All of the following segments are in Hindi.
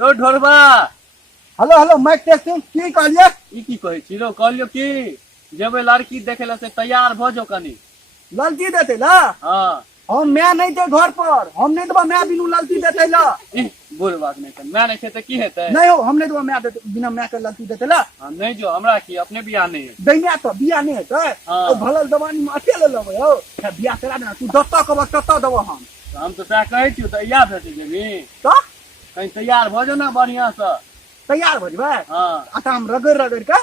तो ढोरबा हेलो हेलो माइक टेस्टिंग की कहलिए ई की कहै छी रो कहलियो की जेबे लड़की देखे ला से तैयार भ जो कनी। ललती देते ला हां हम मैं नहीं थे घर पर हम नहीं देबा मैं बिनु ललती देते ला बुढ़ बात नहीं कर मैं नहीं थे त की हेतै नहीं हो हम नहीं देबा मैं बिना मैं के ललती देते ला हां नहीं जो हमरा की अपने बियाह नहीं है दैया तो बिया नहीं है हाँ। तो भलल दवानी में अकेले लेबे हो बिया करा देना तू दत्ता कब तत्ता देबो हम तो ता कहै छी त या भेट जेबी तो कहीं तैयार भ जो ना बढ़िया से। तैयार हो जबे हां आता हम रगड़ रगड़ के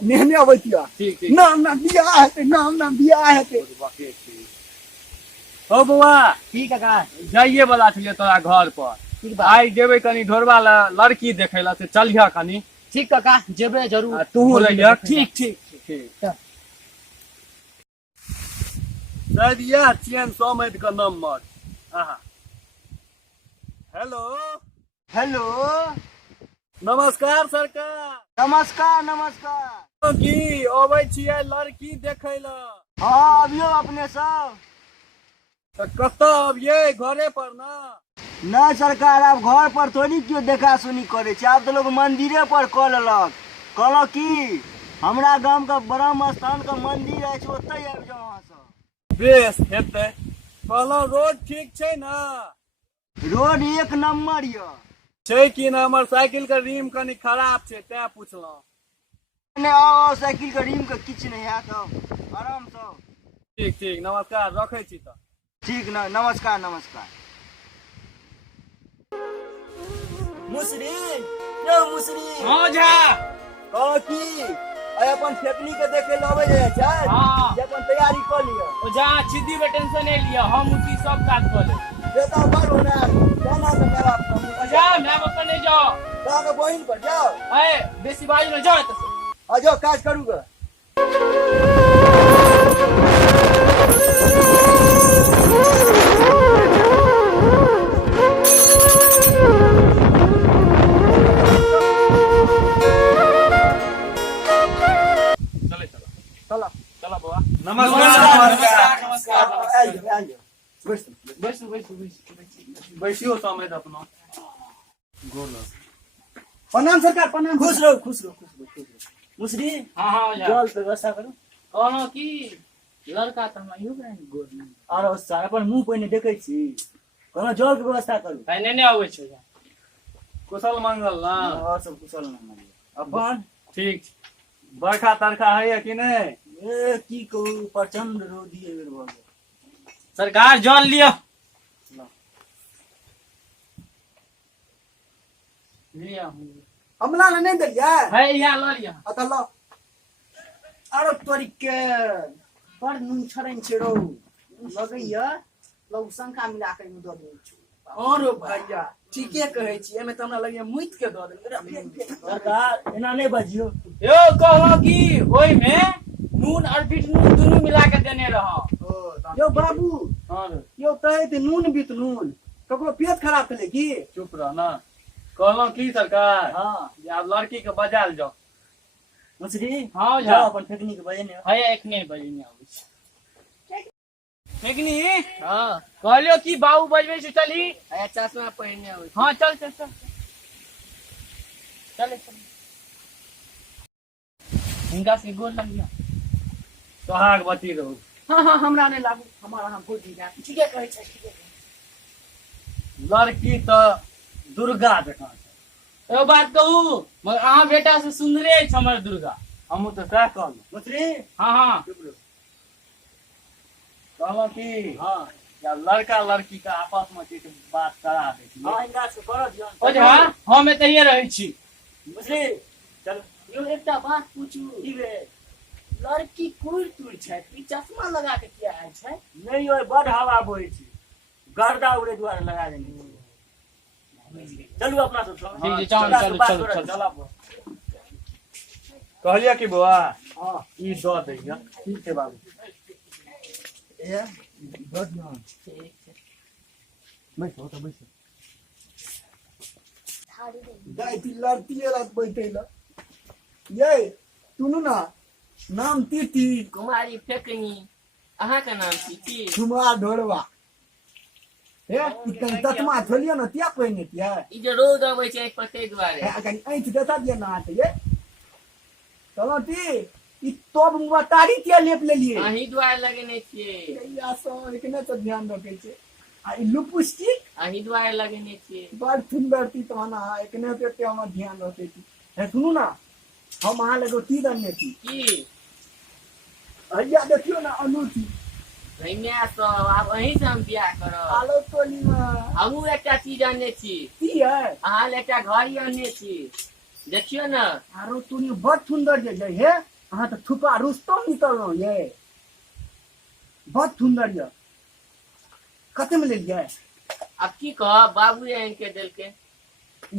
नेहने अबैतिया ठीक ठीक नाम नाम बिया है नाम बिया है हो बउआ ठीक है का जाइए वाला छलिए तोरा घर पर ठीक बा आई जेबे कनी ढोरबा लड़की देखे ला से चलिया कनी ठीक का जेबे जरूर तू लइया ठीक ठीक ठीक दे दिया चैन सोमैद का नंबर। आहा हेलो हेलो नमस्कार सरकार नमस्कार नमस्कार की अबै छियै लड़की देखे ला हाँ अभियो अपने सब त कतऽ अबियै घरे पर ना नहीं सरकार अब घर पर थोड़ी क्यों देखा सुनी करे छे अब तो लोग मंदिरे पर कऽ लेलक कहलक की हमरा गांव का ब्रह्म स्थान का मंदिर है ओतै आबि जाओ अहाँ सब बेस हेतै कहलहुँ रोड ठीक छै ना रोड एक नंबर य छै कि ना हमर साइकिल के रिम कनी खराब छै तें पूछलहुँ। ने आओ साइकिल के रिम के किछ नहीं है तो आराम से ठीक ठीक नमस्कार रखै छी त ठीक न नमस्कार नमस्कार मुसरी यो मुसरी हां झा कह की अय अपन फेकनी के देखे लबे जाय छै हां जे अपन तैयारी कर लियो ओ जा छिदी पे टेंशन नहीं लिया हम उसी सब काज कर ले बेटा बड़ होना जाना तो मेरा ओ जा मैं बता नहीं जाओ जाके बहिन पर जाओ ए बेसी बाजी न जाओ त आ जाओ काज करूंगा चले चलो चलो चलो बाबा नमस्कार नमस्कार आइए बस बैसियो समय अपना गोर प्रणाम सरकार प्रणाम खुश रहो मुसरी हां हां जा जल व्यवस्था करू कहलो की लड़का त हम यू कहीं गोर नहीं आरो सारा अपन मुंह पहिने देखै छी कहना जल के व्यवस्था करू नहीं नहीं आवे छै कुशल मंगल ना और सब कुशल मंगल अपन ठीक बरखा तरखा है कि नहीं ए की कहू प्रचंड रौदी एबेर भ गेल सरकार जल लियो लिया हमला नहीं देलिया है या ल लिया अत लो आरो तोरी के पर नून छरन छेरो लगैया लौ शंका मिला के द दे छु और भैया ठीके कहै छी एमे त हमरा लगे मुइत के द दे सरकार एना नहीं बजियो यो कहलो की ओइ में नून और बीट नून दोनों मिला के देने रहो यो बाबू हां यो तहे ते नून बीत नून ककरो पेट खराब करे की चुप रह ना कहलो की सरकार हां जे आप लड़की के बजाल जाओ मुसरी हां जाओ अपन फेकनी के बजे ने है एक नहीं बजे नहीं आवे छै फेकनी हां कहलियो की बाबू बजबै छै चली है चश्मा पहिने आवे हां चल चल चल चल इनका से गोल लग गया सोहाग बती रहो हां हमरा नहीं लागू हमारा हम भोजी जा ठीके कहै छै ठीके लड़की तो दुर्गा जकाँ छै एगो बात कहू मगर अहाँ बेटा से सुंदरे छै हमर दुर्गा हमहू तो सएह कहलहुँ मुसरी हाँ हाँ कहलहुँ की हां या लड़का लड़की का आपस में किछु बात करा दै हां इनका से कर दियौ ओ झा हम एतहिए रहै छी मुसरी चल यो एकटा बात पूछू की रे लड़की कुड़ तुड़ छै ई चश्मा लगा के किया आय छै नहीं ओए बड़ हवा बहै छै गर्दा उड़े दुआरे लगा देने चलू अपना सब ठीक छै चल चल कहलिया कि बौआ हां ई द दैया ठीक छै बाबू ए बढ़िया ठीक छै बैठो तो बैठो थारी दे गाय ती लड़ती है बैठे ला ये सुनू ना नाम तीती कुमारी फेकनी अहाँ का नाम छी की कुमार ढोरवा हे कनी ततमा थोलियो न तिया पहिने तिया ई जे रोज अबै छै पते दुआरे हे कनी ऐठ देता दिया ना आते ये चलो ती ई तब मतारी तिया लेप लेलिए अहीं दुआरे लगेने छियै या सो एकने तो ध्यान रखे छे आ ई लुपुस्टिक अहीं दुआरे लगेने छियै बड़ सुंदर ती तो ना एकने ते हम ध्यान रखे छी हे सुनू ना हम अहाँ लगो ती दने छी की अइया देखियो ना अनूठी कन्या सब आब अहीं से हम बियाह करब आलो टोली में हमहूँ एकटा चीज आनने छी ती है अहाँ ले एकटा घड़ी आनने छी देखियो न आरो तूनी बड़ सुंदर जे जय हे अहाँ तो छुपा रुस्तम निकललो ये बड़ सुंदर ये कते में ले लिया अब की कहब बाबू आनि के देलकै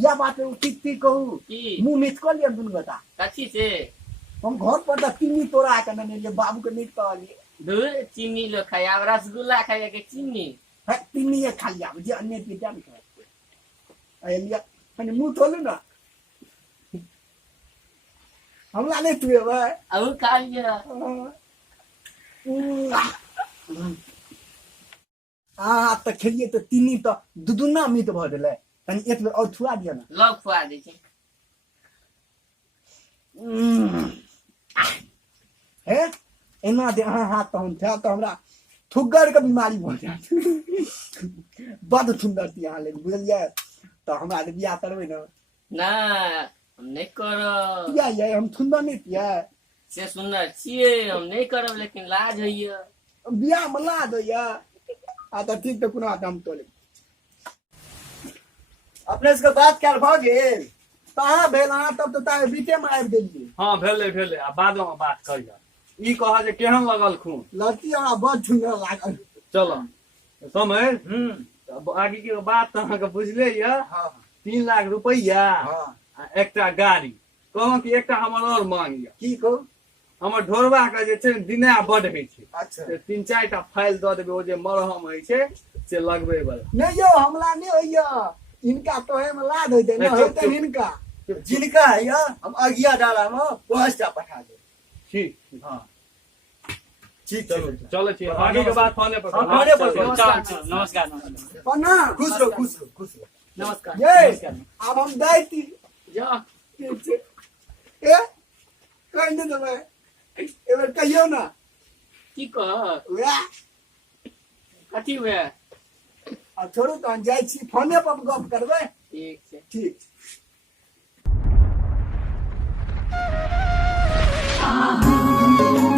या बात ठीक कहू की मुंह मीठ कर लिया दुनू बता कथी से हम घर पर द तीनी तोड़ा के ने लिए बाबू के मीठ कहलिए दूध चीनी लो खाई आब रसगुल्ला खाइए के चीनी है तीनी ये खा लिया जे अन्य के जान खाए आई लिया मैंने मुंह खोलू ना हमला नहीं तुए भाई अब खा लिया आ त खेलिए तो तीनी तो दुदुना मीठ भ गेलै तनी एक बेर और छुआ दिया ना लग खुआ दै छै हे एना दे अहाँ हाथ तो हम था तो हमरा थुग्गर के बीमारी भ जात बड़ सुंदर थी अहाँ लेकिन बुझलिए तो हमरा ले बियाह करबै ना ना हम नहीं करब या ये हम सुंदर नहीं थिया से सुनर छियै हम नहीं करब लेकिन लाज होइए बियाह में ला दो या आ तो ठीक तो कोनो आदम तोले अपने से बात कर भ गेल कहाँ भेल अहाँ तब तो तारे बीते में आबि गेलिए हाँ भेले आ बाद में बात करिया ई कहा जे केहन लगल खून लड़की हमरा बड़ सुंदर लागल चलो समझ आगे की बात तो अहाँ के बुझले ये हाँ 3 लाख रुपया हाँ आ एकटा गाड़ी कहूँ कि एकटा हमर और मांग ये की को हमर ढोरबा के जे छै दिना बड होइ छै अच्छा से 3-4 टा फाइल दऽ देबै ओ जे मरहम होइ छै से लगबै वाला नहीं यो हमला नहीं होइया इनका तोहे में लाद होते न होते इनका जिनका है या हम अगिया डाला में 5 टा पठा दे ठीक हाँ ठीक चलो चलो छी आगे के बात फोने पर हाँ, फोने पर चलो, नमस्कार चलो। नमस्कार नमस्कार प्रणाम खुश रहो खुश रहो खुश रहो नमस्कार ये नमस्कार अब हम दैती जा ठीक छै ए कहि दे देबै एबर कहियो ना की कह वैह कथी हुए अब छोड़ू तो हम जाइ छी फोने पर गप करबै ठीक छै ठीक Ah